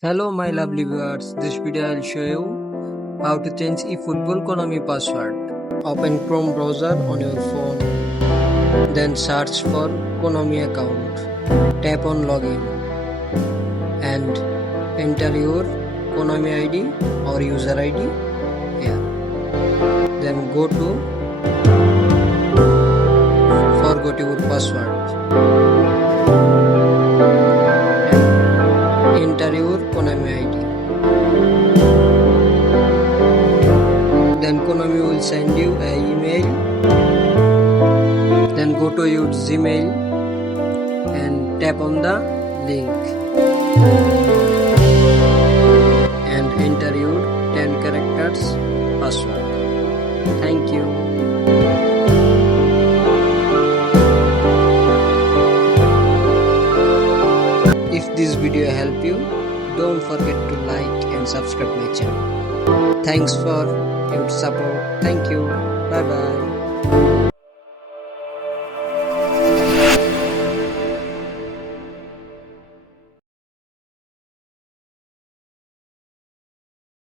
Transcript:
Hello my lovely viewers, this video I'll show you how to change eFootball Konami password. Open Chrome browser on your phone, then search for Konami account. Tap on login and enter your Konami ID or user ID here. Then go to forgot your password. Enter your Konami ID. Then Konami will send you an email. Then go to your Gmail and tap on the link and enter your 10 characters password. Thank you. If this video helped you, don't forget to like and subscribe my channel. Thanks for your support. Thank you. Bye bye.